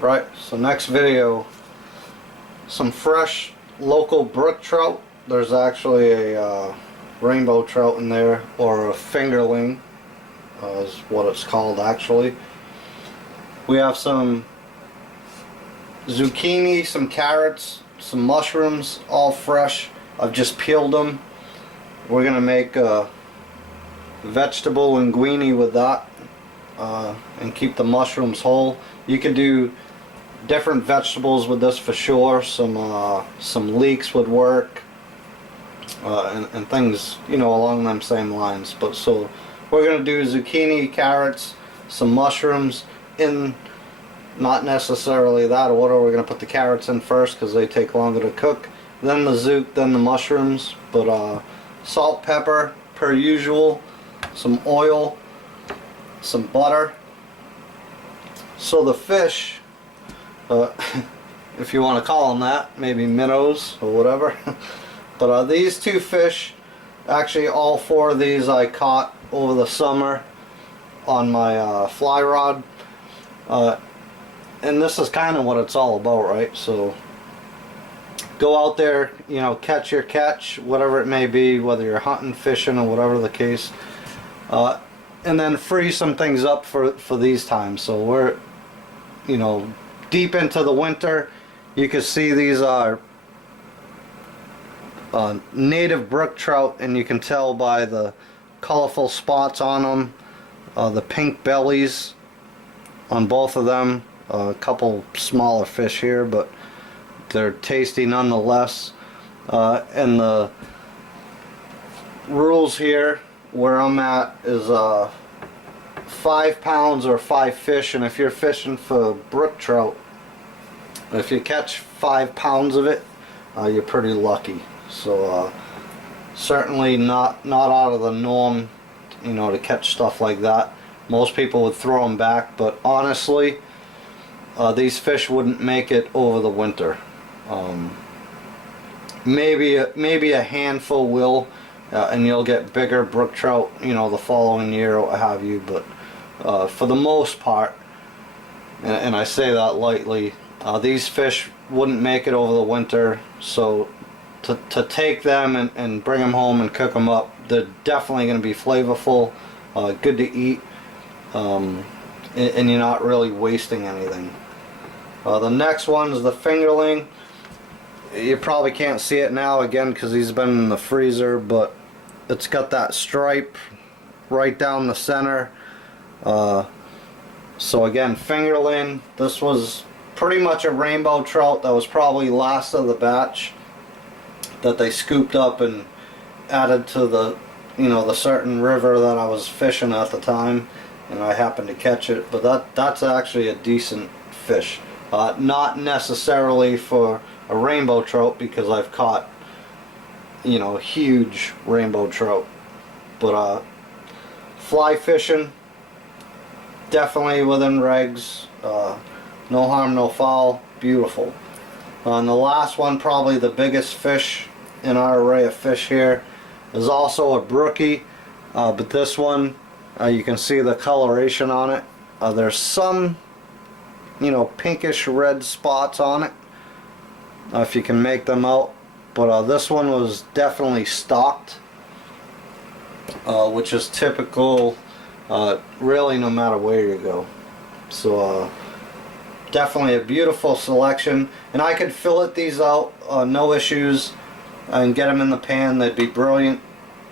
Right, so next video, some fresh local brook trout. There's actually a rainbow trout in there, or a fingerling is what it's called actually. We have some zucchini, some carrots, some mushrooms, all fresh. I've just peeled them. We're gonna make a vegetable linguini with that and keep the mushrooms whole. You can do different vegetables with this for sure. Some leeks would work, and things, you know, along them same lines. But so we're gonna do zucchini, carrots, some mushrooms in not necessarily that order. We're gonna put the carrots in first because they take longer to cook, then the zoot, then the mushrooms. But salt, pepper per usual, some oil, some butter. So the fish, if you want to call them that, maybe minnows or whatever. But these two fish, actually all four of these I caught over the summer on my fly rod. And this is kind of what it's all about, right? So go out there, you know, catch your catch, whatever it may be, whether you're hunting, fishing, or whatever the case. And then freeze some things up for these times. So we're, you know, deep into the winter. You can see these are native brook trout, and you can tell by the colorful spots on them, the pink bellies on both of them. A couple smaller fish here, but they're tasty nonetheless. And the rules here where I'm at is 5 pounds or 5 fish, and if you're fishing for brook trout, if you catch 5 pounds of it, you're pretty lucky. So certainly not out of the norm, you know, to catch stuff like that. Most people would throw them back, but honestly, these fish wouldn't make it over the winter. Maybe a handful will, and you'll get bigger brook trout, you know, the following year or what have you. But for the most part, and I say that lightly, these fish wouldn't make it over the winter. So to take them and bring them home and cook them up, they're definitely going to be flavorful, good to eat, and you're not really wasting anything. The next one is the fingerling. You probably can't see it now again because he's been in the freezer, but it's got that stripe right down the center. So again, fingerling. This was pretty much a rainbow trout that was probably last of the batch that they scooped up and added to the, you know, the certain river that I was fishing at the time, and I happened to catch it. But that's actually a decent fish. Not necessarily for a rainbow trout, because I've caught, you know, huge rainbow trout. But fly fishing, definitely within regs. No harm, no foul. Beautiful. And the last one, probably the biggest fish in our array of fish here, is also a brookie. But this one, you can see the coloration on it. There's some, you know, pinkish red spots on it, if you can make them out. But this one was definitely stocked, which is typical, really, no matter where you go. So definitely a beautiful selection, and I could fillet these out, no issues, and get them in the pan. They'd be brilliant.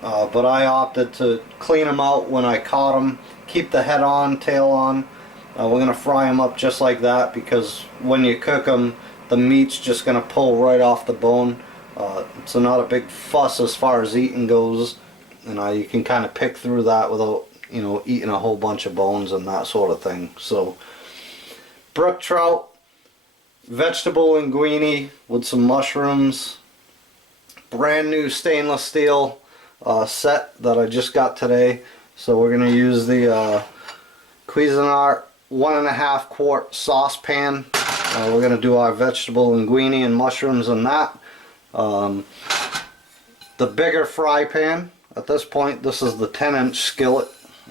But I opted to clean them out when I caught them, keep the head on, tail on. We're going to fry them up just like that, because when you cook them, the meat's just going to pull right off the bone. It's not a big fuss as far as eating goes, and you can kind of pick through that without, you know, eating a whole bunch of bones and that sort of thing. So brook trout, vegetable linguini with some mushrooms, brand new stainless steel set that I just got today. So we're going to use the Cuisinart 1.5 quart saucepan. We're going to do our vegetable linguini and mushrooms in that. The bigger fry pan, at this point, this is the 10-inch skillet.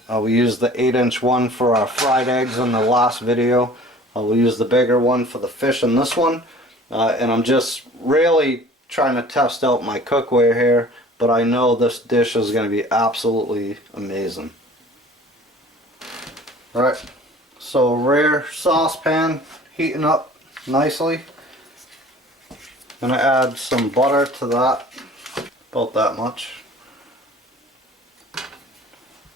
We used the 8-inch one for our fried eggs in the last video. We'll use the bigger one for the fish in this one. And I'm just really trying to test out my cookware here, but I know this dish is going to be absolutely amazing. Alright, so rare saucepan heating up nicely. Gonna add some butter to that, about that much.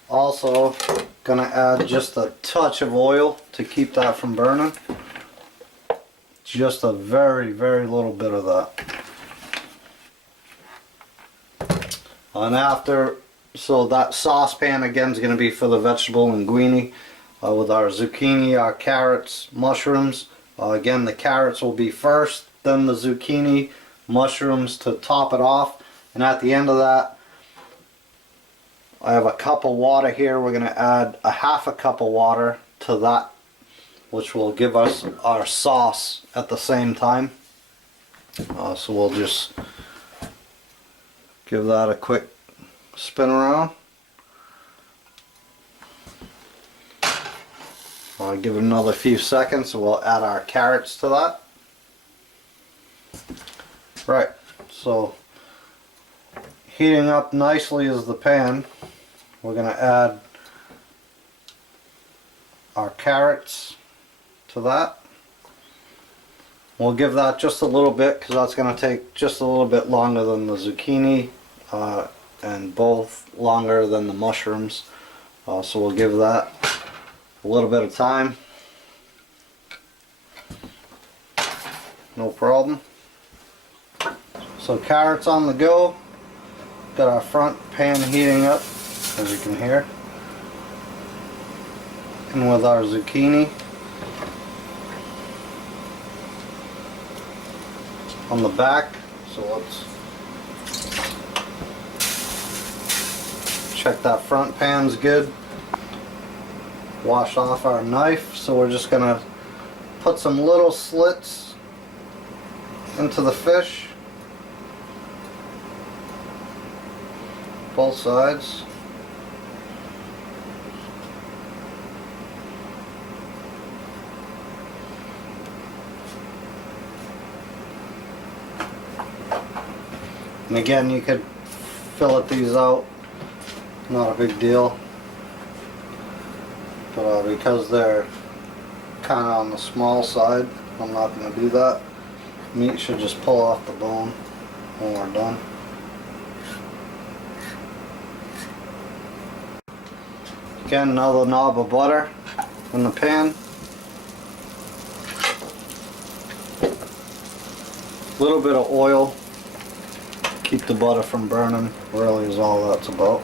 Also gonna add just a touch of oil to keep that from burning. Just a very, very little bit of that. And after, so that saucepan again is going to be for the vegetable linguine with our zucchini, our carrots, mushrooms. Again, the carrots will be first, then the zucchini, mushrooms to top it off. And at the end of that, I have a cup of water here. We're going to add a half a cup of water to that, which will give us our sauce at the same time. So we'll just give that a quick spin around. I'll give it another few seconds and we'll add our carrots to that. Right, so heating up nicely is the pan. We're going to add our carrots to that. We'll give that just a little bit because that's going to take just a little bit longer than the zucchini and both longer than the mushrooms. So we'll give that a little bit of time. No problem. So carrots on the go. Got our front pan heating up, as you can hear. And with our zucchini on the back. So let's check that front pan's good. Wash off our knife. So we're just gonna put some little slits into the fish, both sides. And again, you could fillet these out, not a big deal, but because they're kind of on the small side, I'm not going to do that. Meat should just pull off the bone when we're done. Again, another knob of butter in the pan. A little bit of oil. Keep the butter from burning, really is all that's about.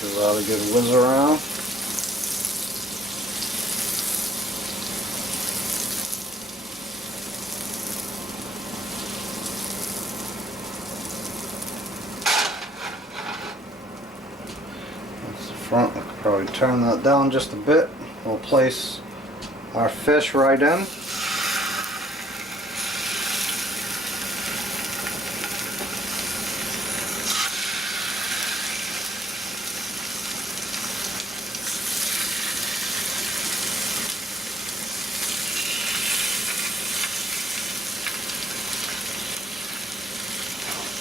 Give that a good whiz around. That's the front. We could probably turn that down just a bit. We'll place our fish right in.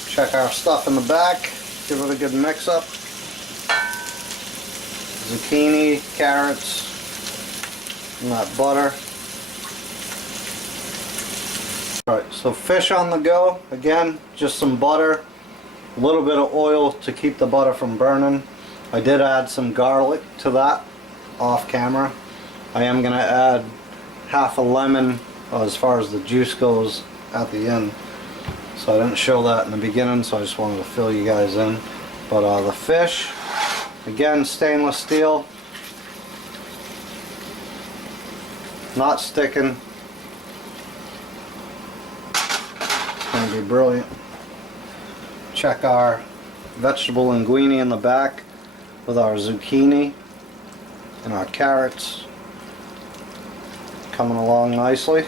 Check our stuff in the back, give it a good mix up. Zucchini, carrots, and that butter. Alright, so fish on the go. Again, just some butter, a little bit of oil to keep the butter from burning. I did add some garlic to that off camera. I am going to add half a lemon as far as the juice goes at the end. So I didn't show that in the beginning, so I just wanted to fill you guys in. But the fish, again, stainless steel, not sticking. It's going to be brilliant. Check our vegetable linguine in the back with our zucchini and our carrots coming along nicely.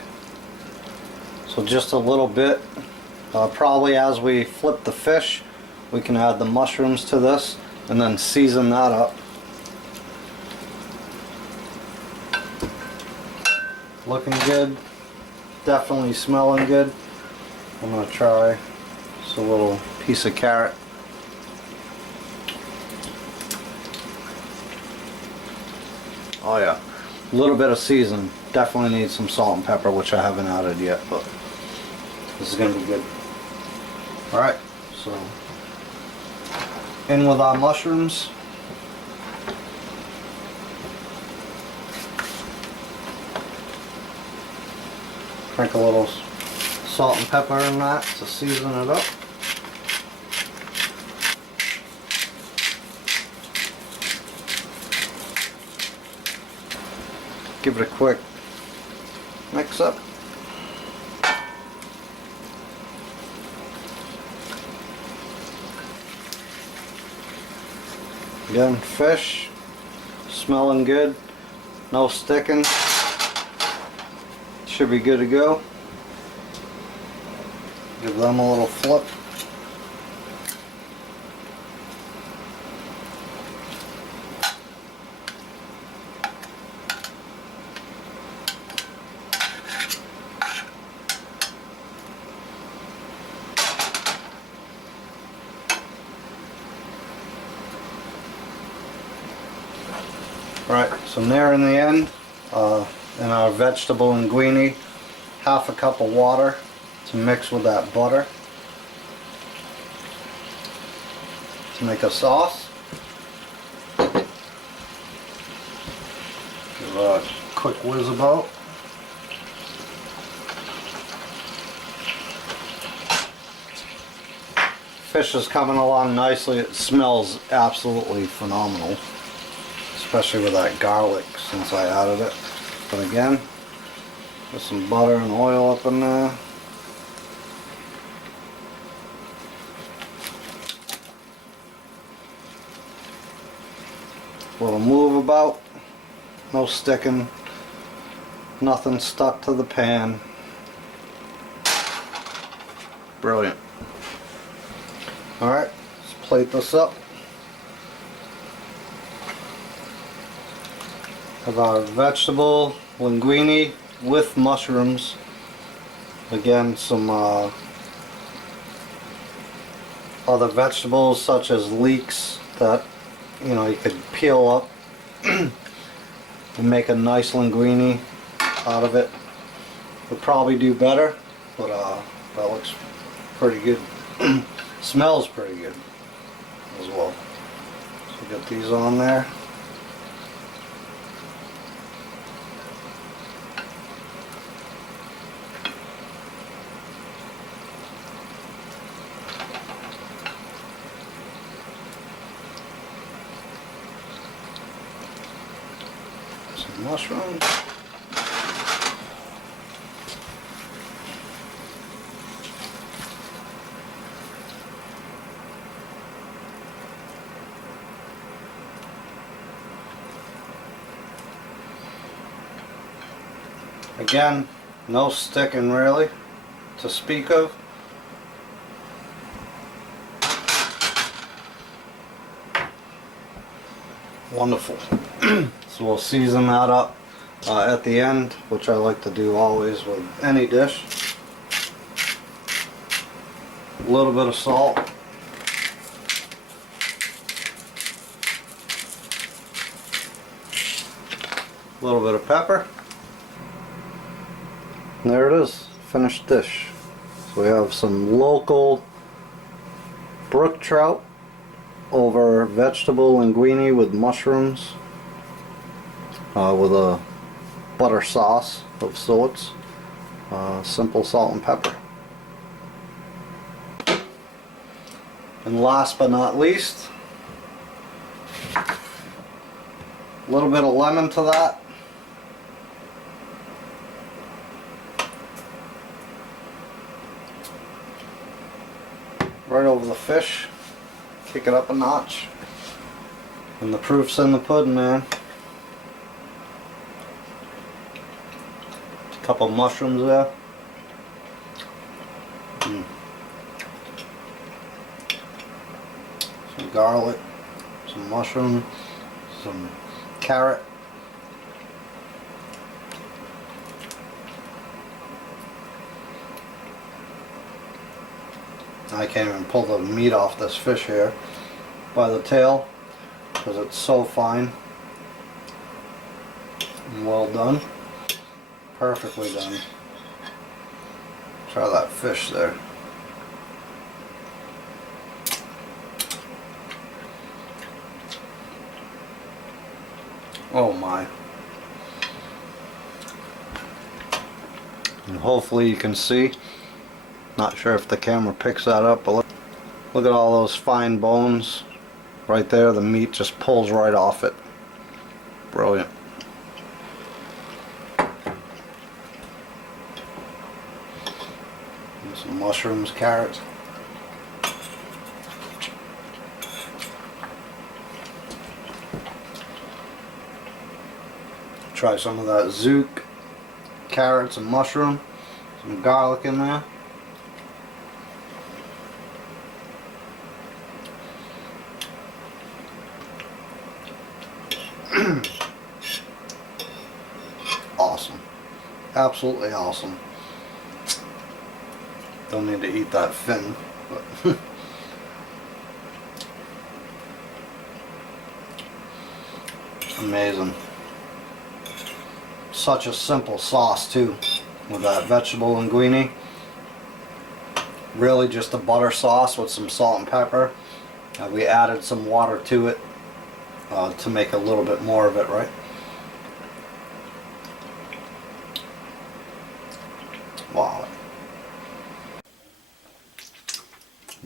So just a little bit. Probably as we flip the fish, we can add the mushrooms to this and then season that up. Looking good, definitely smelling good. I'm gonna try just a little piece of carrot. Oh yeah, a little bit of season. Definitely need some salt and pepper, which I haven't added yet, but this is gonna be good. Alright, so in with our mushrooms. Drink a little salt and pepper in that to season it up. Give it a quick mix up. Again, fish, smelling good, no sticking. Should be good to go. Give them a little flip. Right, so there in the end, in our vegetable linguine, half a cup of water to mix with that butter to make a sauce. Give it a quick whiz about. Fish is coming along nicely. It smells absolutely phenomenal, especially with that garlic since I added it. But again, put some butter and oil up in there. A little move about, no sticking, nothing stuck to the pan. Brilliant. Alright, let's plate this up. Have our vegetable linguine with mushrooms. Again, some other vegetables such as leeks that you could peel up and make a nice linguine out of it. Would probably do better, but that looks pretty good. Smells pretty good as well. So get these on there. Some mushrooms. Again, no sticking really to speak of. Wonderful. So we'll season that up at the end, which I like to do always with any dish. A little bit of salt. A little bit of pepper. And there it is, finished dish. So we have some local brook trout over vegetable linguine with mushrooms, with a butter sauce of sorts, simple salt and pepper. And last but not least, a little bit of lemon to that. Right over the fish, kick it up a notch, and the proof's in the pudding, man. A couple of mushrooms there. garlic, some mushroom, some carrot. I can't even pull the meat off this fish here by the tail because it's so fine and well done. Perfectly done. Try that fish there. Oh my. And hopefully you can see. Not sure if the camera picks that up, but look at all those fine bones right there. The meat just pulls right off it. Brilliant. And some mushrooms, carrots. Try some of that zook, carrots and mushroom, some garlic in there. Awesome. Absolutely awesome. Don't need to eat that fin, but amazing. Such a simple sauce too, with that vegetable linguini. Really just a butter sauce with some salt and pepper. We added some water to it to make a little bit more of it, right? Wow.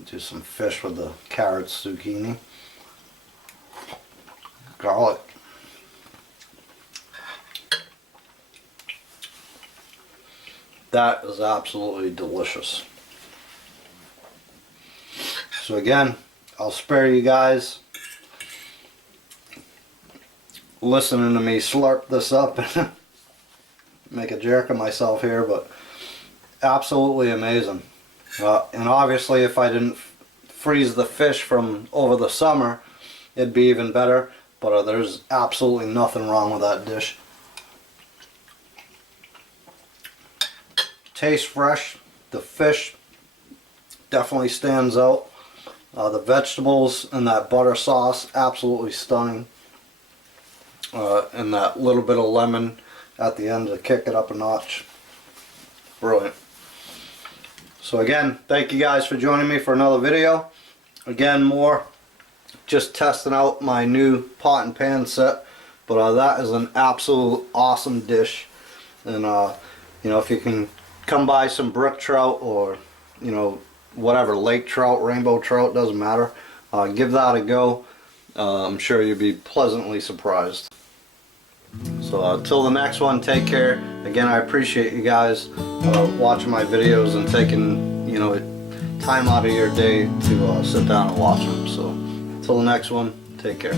Do some fish with the carrots, zucchini, garlic. That is absolutely delicious. So again, I'll spare you guys listening to me slurp this up and make a jerk of myself here, but absolutely amazing. And obviously if I didn't freeze the fish from over the summer, it'd be even better, but there's absolutely nothing wrong with that dish. Tastes fresh. The fish definitely stands out. The vegetables and that butter sauce, absolutely stunning. And that little bit of lemon at the end to kick it up a notch. Brilliant. So again, thank you guys for joining me for another video. Again, more just testing out my new pot and pan set. But that is an absolute awesome dish. And you know, if you can come by some brook trout or, you know, whatever, lake trout, rainbow trout, doesn't matter. Give that a go. I'm sure you'll be pleasantly surprised. So until the next one, take care. Again, I appreciate you guys watching my videos and taking, you know, time out of your day to sit down and watch them. So until the next one, take care.